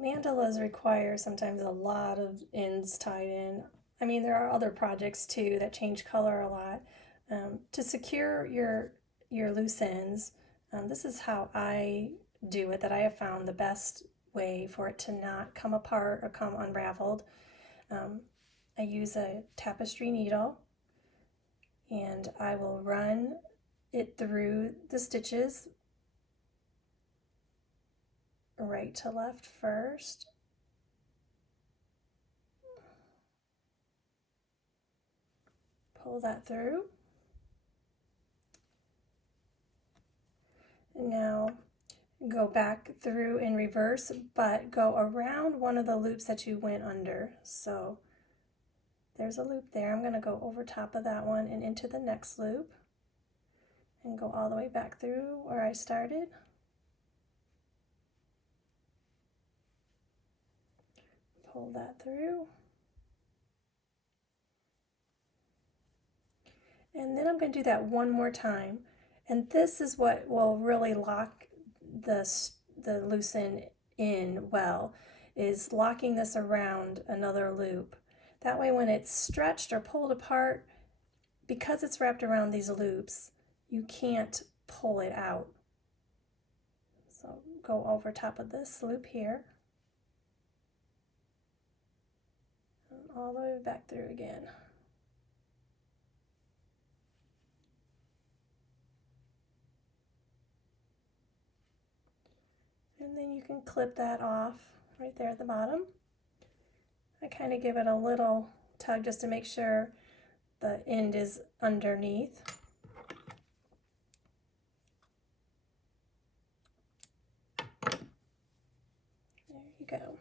Mandalas require sometimes a lot of ends tied in. I mean, there are other projects too that change color a lot. To secure your loose ends, this is how I do it, that I have found the best way for it to not come apart or come unraveled. I use a tapestry needle and I will run it through the stitches right to left first. Pull that through. Now go back through in reverse, but go around one of the loops that you went under. So there's a loop there. I'm going to go over top of that one and into the next loop and go all the way back through where I started. Pull that through. And then I'm going to do that one more time. And this is what will really lock the loose end in well, is locking this around another loop. That way when it's stretched or pulled apart, because it's wrapped around these loops, you can't pull it out. So go over top of this loop here, and all the way back through again. And then you can clip that off right there at the bottom. I kind of give it a little tug just to make sure the end is underneath. There you go.